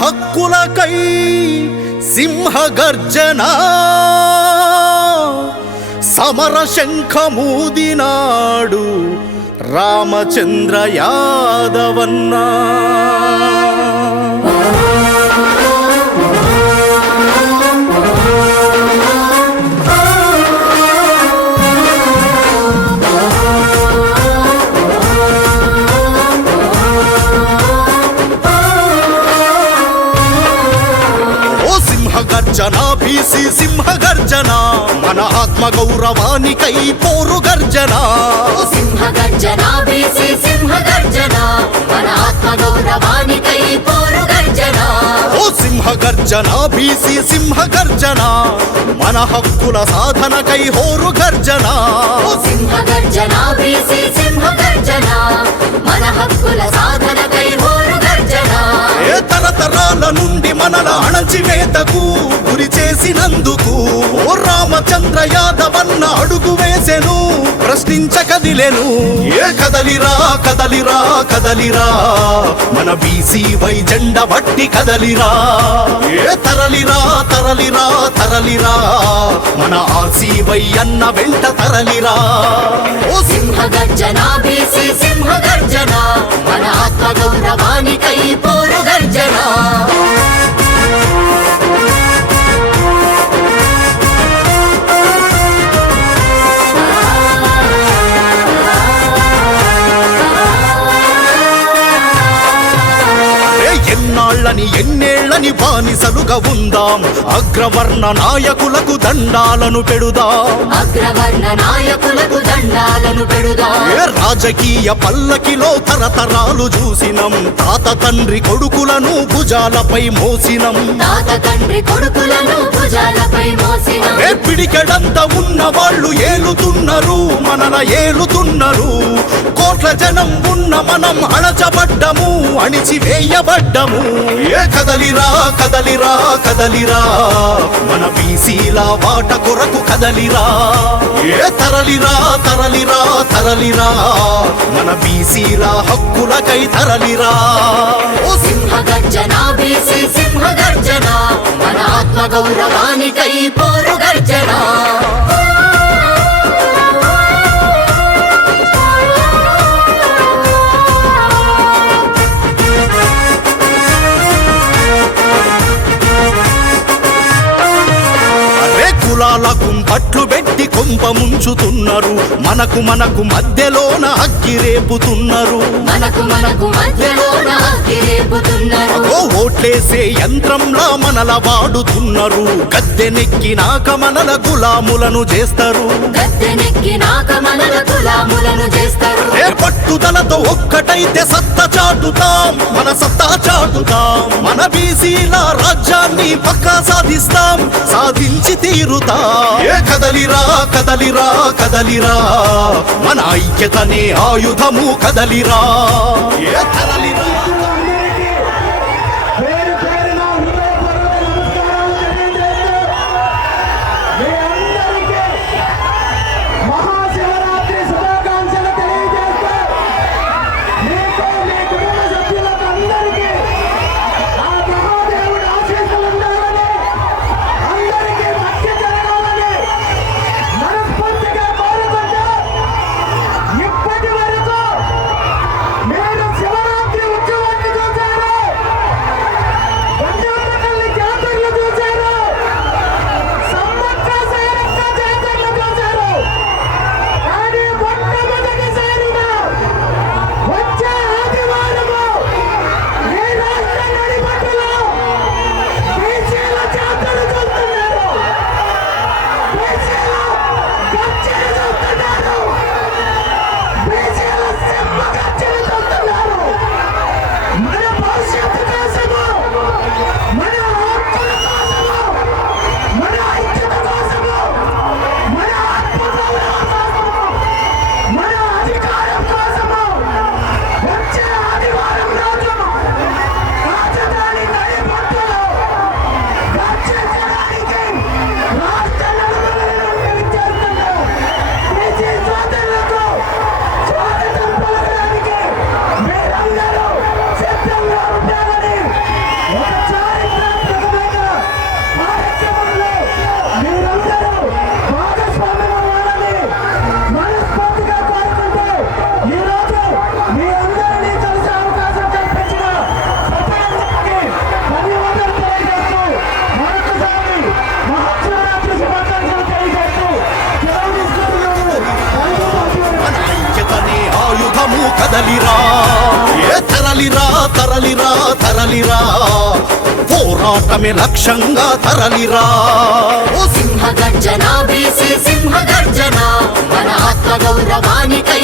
హక్కులకై సింహ గర్జన సమర శంఖమూదినాడు రామచంద్ర యాదవన్నా. గర్జన బీసీ సింహ గర్జన. మన ఆత్మ గౌరవానికై పోరు గర్జన. సింహ గర్జన బీసీ సింహ గర్జన. మన ఆత్మ గౌరవానికై పోరు గర్జన. ఓ సింహ గర్జన బీసీ సింహ గర్జన. మన హక్కుల సాధనకై హోరు గర్జన. సింహ గర్జన బీసీ సింహ మనల అణచివేతకు గురి చేసినందుకు. ఓ రామచంద్ర యాదవన్న అడుగు వేసెను ప్రశ్నించ కదిలెను ఏ కదలిరా కదలిరా కదలిరా. మన బీసీ వై జెండ బట్టి కదలిరా. ఏ తరలిరా తరలిరా తరలిరా. మన ఆర్సీ వై అన్న వెంట తరలిరా. ఓ సింహ గర్జన బీసీ సింహ గర్జన మన ఆత్మ ராணி என்ன ఎన్నేళ్ళని బానిసలుగా ఉందాం. అగ్రవర్ణ నాయకులకు దండాలను పెడుదాం. అగ్రవర్ణ నాయకులకు దండాలను పెడుదాం. రాజకీయ పల్లకిలో తరతరాలు చూసినం. తాత తండ్రి కొడుకులను భుజాలపై మోసినం. తాత తండ్రి కొడుకులను భుజాలపై మోసిన. ఏ పిడికెడంత ఉన్న వాళ్ళు ఏలుతున్నారు మనల ఏలుతున్నారు. కోట్ల జనం ఉన్న మనం అణచబడ్డము అణిచి వేయబడ్డము ఏ కదలిరా కదలిరా కదలిరా మన బీసీల వాట కొరకు కదలిరా. ఏ తరలిరా తరలిరా తరలిరా. మన బీసీల హక్కులకై తరలిరా. ఓ సింహ గర్జన బీసీ సింహ గర్జన మన ఆత్మ గౌరవానికై పోరు గర్జనా కులాల కుంపట్లు పెట్టి కొంప ముంచుతున్నారు. మనకు మనకు మధ్యలోన అగ్గి రేపుతున్నారు. మనకు మనకు మధ్యలోన అగ్గి రేపుతున్నారు. ఓ ఓట్లేసే యంత్రంలా మనల వాడుతున్నారు. గద్దెనెక్కినాక మనల గులాములను చేస్తారు. గద్దెనెక్కినాక మనల గులాములను చేస్తారు. ఏ పట్టుదలతో ఒక్కటైతే సత్తా చాటుతాం. మన సత్తా చాటుతాం. మన బీసీల రాజ్యాన్ని పక్కా సాధిస్తాం. సాధించి తీరుతా. ఏ కదలిరా కదలిరా కదలిరా. మన ఐక్యతనే ఆయుధము కదలిరా. ఏ తరలిరా కదలిరా ఏ తరలిరా తరలిరా తరలిరా. పోరాటమే లక్ష్యంగా తరలిరా. ఓ సింహ గర్జన బీసీ సింహ గర్జన మన ఆత్మ గౌరవానికి